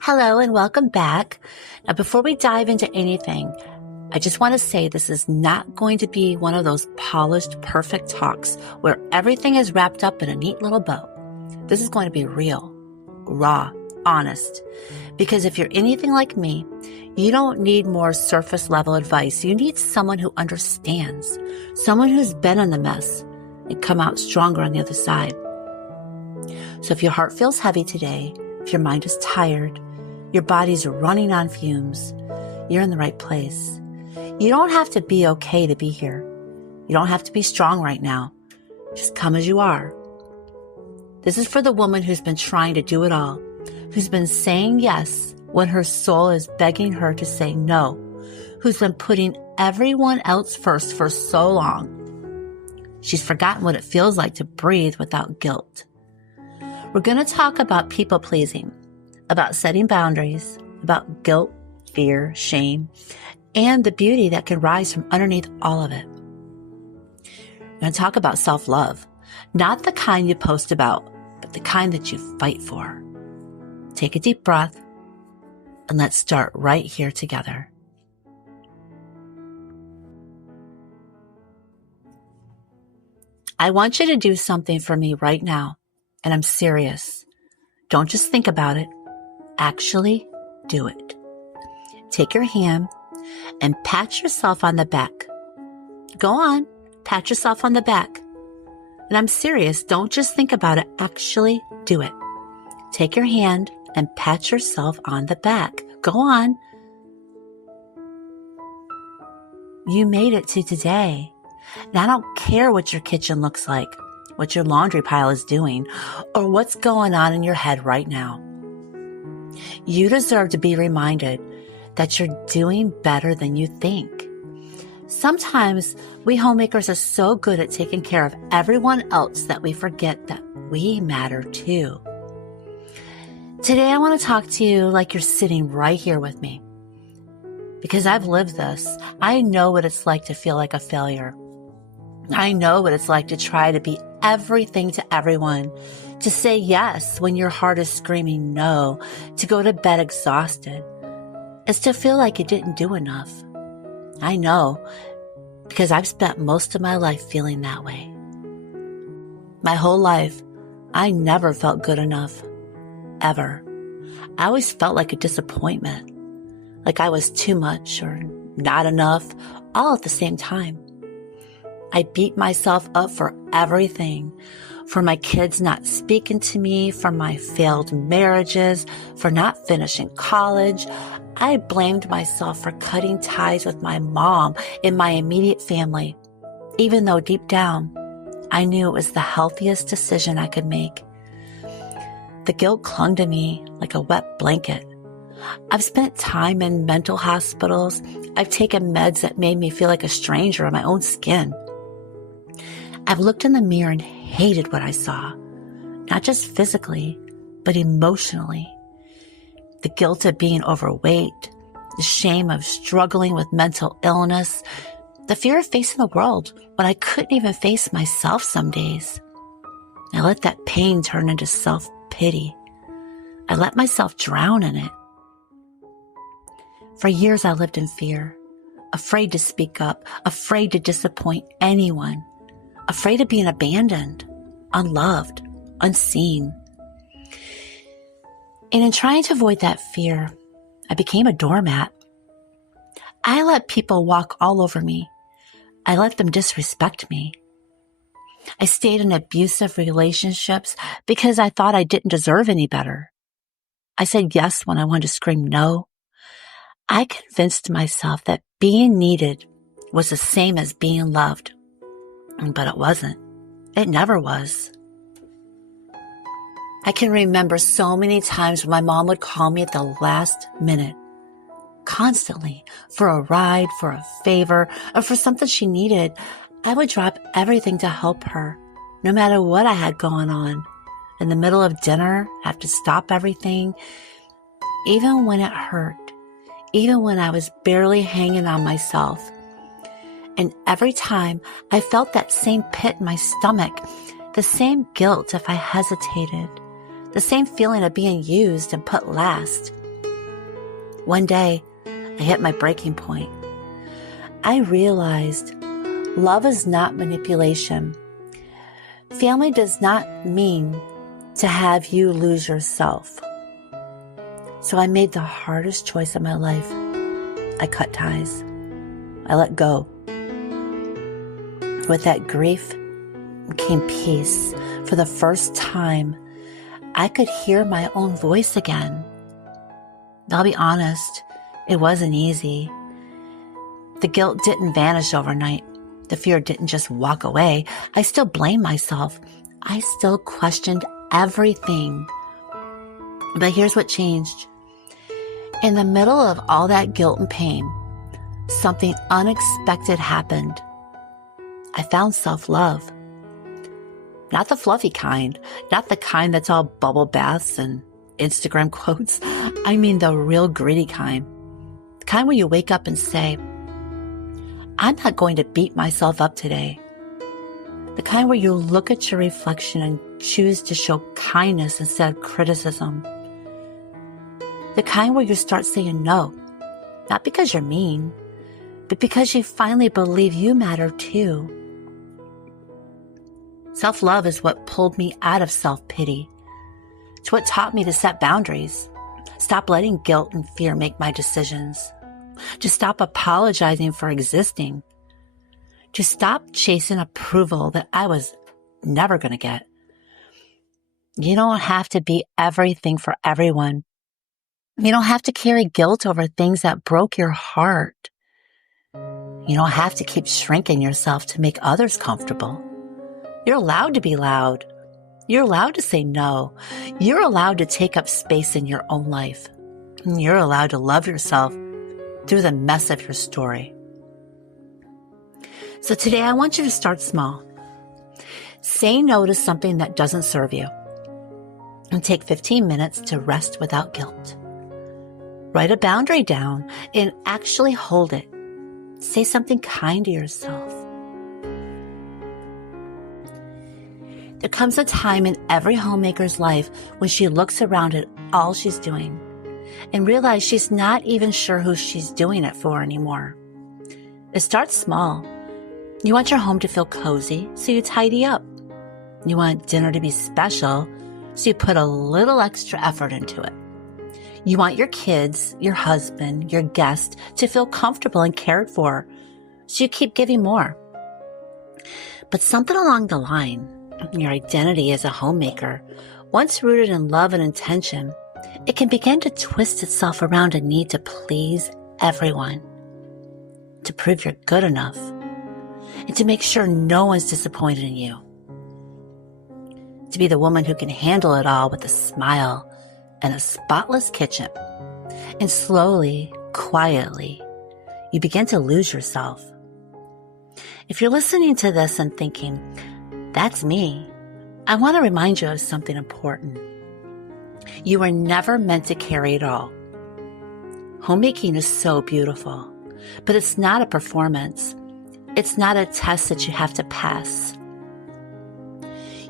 Hello and welcome back. Now, before we dive into anything, I just want to say this is not going to be one of those polished, perfect talks where everything is wrapped up in a neat little bow. This is going to be real, raw, honest. Because if you're anything like me, you don't need more surface level advice. You need someone who understands, someone who's been in the mess and come out stronger on the other side. So if your heart feels heavy today, if your mind is tired, your body's running on fumes, you're in the right place. You don't have to be okay to be here. You don't have to be strong right now. Just come as you are. This is for the woman who's been trying to do it all, who's been saying yes when her soul is begging her to say no, who's been putting everyone else first for so long. She's forgotten what it feels like to breathe without guilt. We're going to talk about people pleasing, about setting boundaries, about guilt, fear, shame, and the beauty that can rise from underneath all of it. We're going to talk about self-love, not the kind you post about, but the kind that you fight for. Take a deep breath, and let's start right here together. I want you to do something for me right now, and I'm serious. Don't just think about it. Actually do it. Take your hand and pat yourself on the back. Go on, pat yourself on the back. And I'm serious. Don't just think about it. Actually do it. Take your hand and pat yourself on the back. Go on. You made it to today. And I don't care what your kitchen looks like, what your laundry pile is doing, or what's going on in your head right now. You deserve to be reminded that you're doing better than you think. Sometimes we homemakers are so good at taking care of everyone else that we forget that we matter too. Today I want to talk to you like you're sitting right here with me. Because I've lived this. I know what it's like to feel like a failure. I know what it's like to try to be everything to everyone, to say yes when your heart is screaming no, to go to bed exhausted. It's to feel like you didn't do enough. I know, because I've spent most of my life feeling that way. My whole life, I never felt good enough. Ever. I always felt like a disappointment, like I was too much or not enough, all at the same time. I beat myself up for everything, for my kids not speaking to me, for my failed marriages, for not finishing college. I blamed myself for cutting ties with my mom and my immediate family, even though deep down, I knew it was the healthiest decision I could make. The guilt clung to me like a wet blanket. I've spent time in mental hospitals. I've taken meds that made me feel like a stranger in my own skin. I've looked in the mirror and hated what I saw, not just physically, but emotionally. The guilt of being overweight, the shame of struggling with mental illness, the fear of facing the world when I couldn't even face myself some days. I let that pain turn into self-pity. I let myself drown in it. For years I lived in fear, afraid to speak up, afraid to disappoint anyone. Afraid of being abandoned, unloved, unseen. And in trying to avoid that fear, I became a doormat. I let people walk all over me. I let them disrespect me. I stayed in abusive relationships because I thought I didn't deserve any better. I said yes when I wanted to scream no. I convinced myself that being needed was the same as being loved. But it wasn't. It never was. I can remember so many times when my mom would call me at the last minute, constantly, for a ride, for a favor, or for something she needed. I would drop everything to help her, no matter what I had going on. In the middle of dinner, have to stop everything, even when it hurt, even when I was barely hanging on myself. And every time I felt that same pit in my stomach, the same guilt if I hesitated, the same feeling of being used and put last. One day, I hit my breaking point. I realized love is not manipulation. Family does not mean to have you lose yourself. So I made the hardest choice of my life. I cut ties. I let go. With that grief came peace. For the first time, I could hear my own voice again. I'll be honest, it wasn't easy. The guilt didn't vanish overnight. The fear didn't just walk away. I still blamed myself. I still questioned everything. But here's what changed. In the middle of all that guilt and pain, something unexpected happened. I found self-love. Not the fluffy kind, not the kind that's all bubble baths and Instagram quotes. I mean the real gritty kind. The kind where you wake up and say, I'm not going to beat myself up today. The kind where you look at your reflection and choose to show kindness instead of criticism. The kind where you start saying no, not because you're mean, but because you finally believe you matter too. Self-love is what pulled me out of self-pity. It's what taught me to set boundaries, stop letting guilt and fear make my decisions, to stop apologizing for existing, to stop chasing approval that I was never going to get. You don't have to be everything for everyone. You don't have to carry guilt over things that broke your heart. You don't have to keep shrinking yourself to make others comfortable. You're allowed to be loud. You're allowed to say no. You're allowed to take up space in your own life. You're allowed to love yourself through the mess of your story. So today I want you to start small. Say no to something that doesn't serve you. And take 15 minutes to rest without guilt. Write a boundary down and actually hold it. Say something kind to yourself. There comes a time in every homemaker's life when she looks around at all she's doing and realizes she's not even sure who she's doing it for anymore. It starts small. You want your home to feel cozy, so you tidy up. You want dinner to be special, so you put a little extra effort into it. You want your kids, your husband, your guests to feel comfortable and cared for, so you keep giving more. But something along the line, your identity as a homemaker, once rooted in love and intention, it can begin to twist itself around a need to please everyone, to prove you're good enough, and to make sure no one's disappointed in you. To be the woman who can handle it all with a smile and a spotless kitchen. And slowly, quietly, you begin to lose yourself. If you're listening to this and thinking, that's me, I want to remind you of something important. You were never meant to carry it all. Homemaking is so beautiful, but it's not a performance. It's not a test that you have to pass.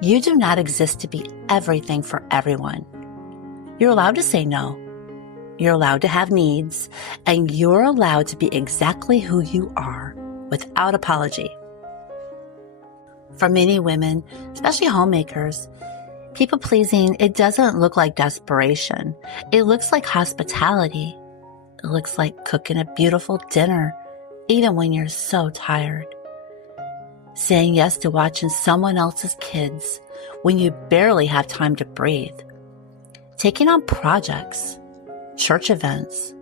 You do not exist to be everything for everyone. You're allowed to say no. You're allowed to have needs, and you're allowed to be exactly who you are without apology. For many women, especially homemakers, people-pleasing, it doesn't look like desperation. It looks like hospitality. It looks like cooking a beautiful dinner, even when you're so tired. Saying yes to watching someone else's kids when you barely have time to breathe. Taking on projects, church events,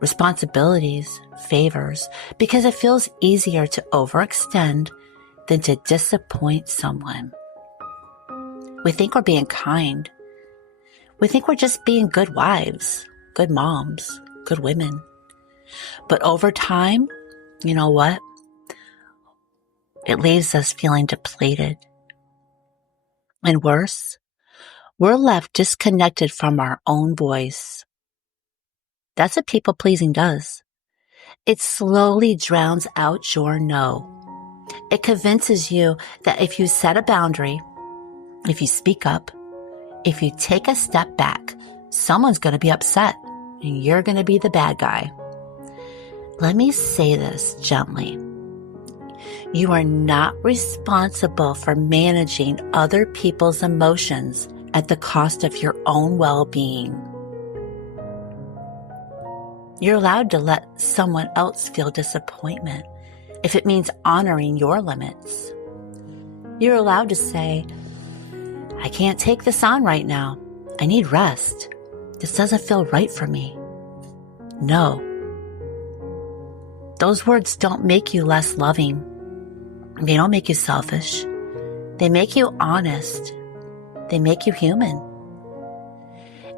responsibilities, favors, because it feels easier to overextend than to disappoint someone. We think we're being kind. We think we're just being good wives, good moms, good women. But over time, you know what? It leaves us feeling depleted. And worse, we're left disconnected from our own voice. That's what people-pleasing does. It slowly drowns out your no. It convinces you that if you set a boundary, if you speak up, If you take a step back, someone's going to be upset and you're going to be the bad guy. Let me say this gently. You are not responsible for managing other people's emotions at the cost of your own well-being. You're allowed to let someone else feel disappointment if it means honoring your limits. You're allowed to say, I can't take this on right now. I need rest. This doesn't feel right for me. No. Those words don't make you less loving. They don't make you selfish. They make you honest. They make you human.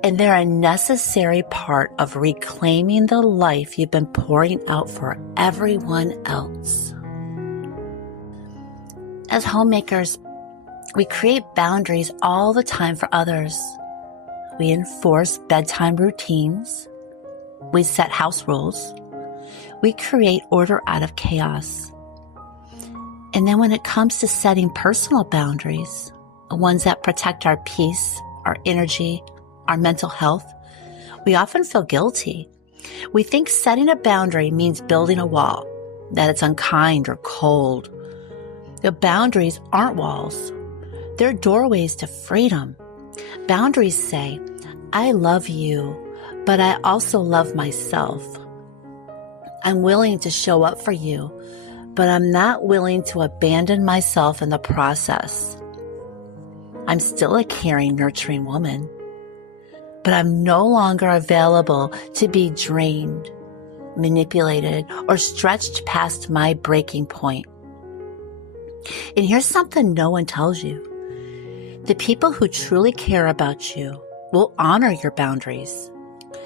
And they're a necessary part of reclaiming the life you've been pouring out for everyone else. As homemakers, we create boundaries all the time for others. We enforce bedtime routines. We set house rules. We create order out of chaos. And then when it comes to setting personal boundaries, ones that protect our peace, our energy, our mental health, we often feel guilty. We think setting a boundary means building a wall, that it's unkind or cold. The boundaries aren't walls. They're doorways to freedom. Boundaries say, I love you, but I also love myself. I'm willing to show up for you, but I'm not willing to abandon myself in the process. I'm still a caring, nurturing woman, but I'm no longer available to be drained, manipulated, or stretched past my breaking point. And here's something no one tells you. The people who truly care about you will honor your boundaries.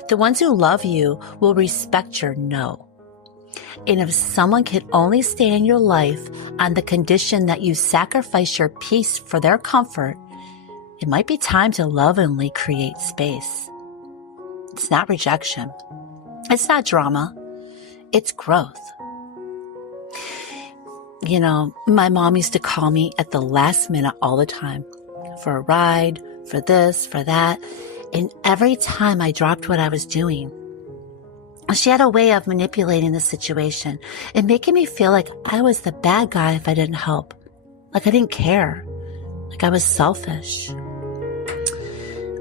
The ones who love you will respect your no. And if someone can only stay in your life on the condition that you sacrifice your peace for their comfort, it might be time to lovingly create space. It's not rejection. It's not drama. It's growth. You know, my mom used to call me at the last minute all the time for a ride, for this, for that. And every time I dropped what I was doing, she had a way of manipulating the situation and making me feel like I was the bad guy if I didn't help. Like I didn't care. Like I was selfish.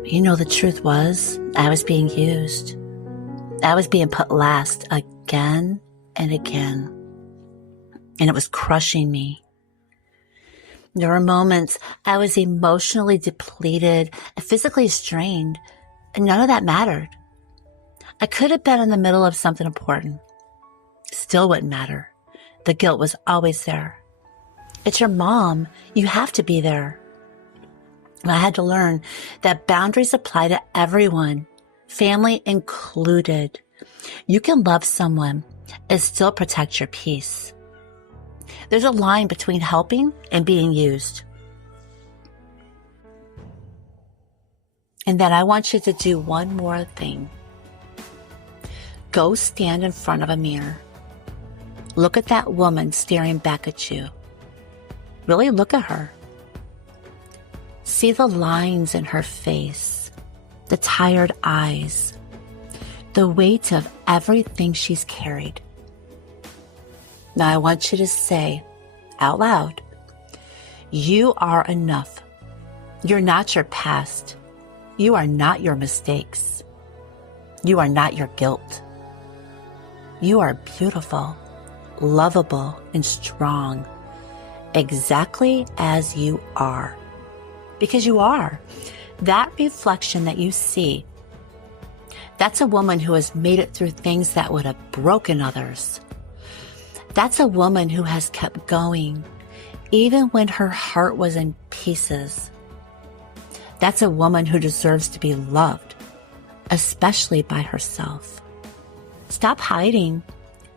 You know, the truth was, I was being used. I was being put last again and again. And it was crushing me. There were moments I was emotionally depleted and physically strained, and none of that mattered. I could have been in the middle of something important. Still wouldn't matter. The guilt was always there. It's your mom. You have to be there. I had to learn that boundaries apply to everyone, family included. You can love someone and still protect your peace. There's a line between helping and being used. And then I want you to do one more thing. Go stand in front of a mirror. Look at that woman staring back at you. Really look at her. See the lines in her face, the tired eyes, the weight of everything she's carried. Now I want you to say out loud, you are enough. You're not your past. You are not your mistakes. You are not your guilt. You are beautiful, lovable, and strong, exactly as you are. Because you are. That reflection that you see, that's a woman who has made it through things that would have broken others. That's a woman who has kept going, even when her heart was in pieces. That's a woman who deserves to be loved, especially by herself. Stop hiding.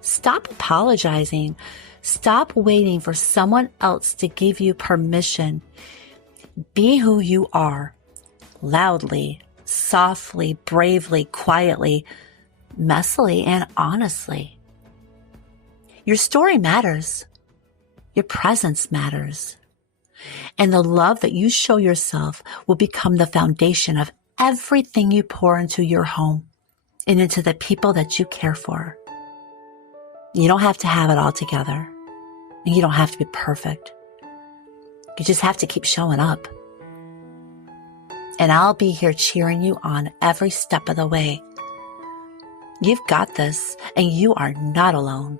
Stop apologizing. Stop waiting for someone else to give you permission. Be who you are, loudly, softly, bravely, quietly, messily, and honestly. Your story matters. Your presence matters. And the love that you show yourself will become the foundation of everything you pour into your home and into the people that you care for. You don't have to have it all together. And you don't have to be perfect. You just have to keep showing up. And I'll be here cheering you on every step of the way. You've got this, and you are not alone.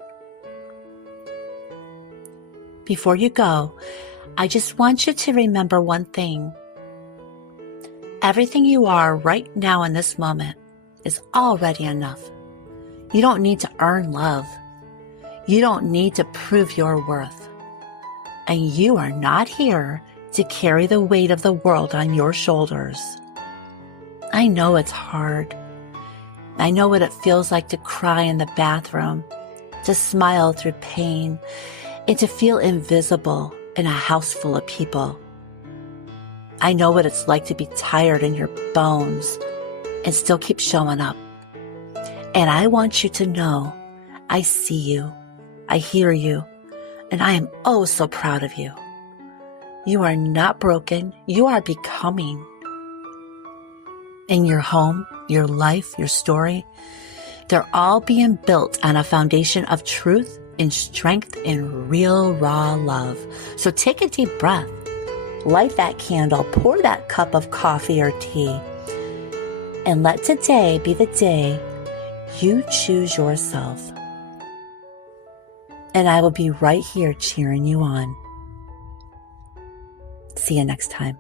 Before you go, I just want you to remember one thing. Everything you are right now in this moment is already enough. You don't need to earn love. You don't need to prove your worth. And you are not here to carry the weight of the world on your shoulders. I know it's hard. I know what it feels like to cry in the bathroom, to smile through pain, and to feel invisible in a house full of people. I know what it's like to be tired in your bones and still keep showing up. And I want you to know I see you, I hear you, and I am oh so proud of you. You are not broken. You are becoming. In your home, your life, your story, they're all being built on a foundation of truth and strength and real raw love. So take a deep breath. Light that candle. Pour that cup of coffee or tea. And let today be the day you choose yourself. And I will be right here cheering you on. See you next time.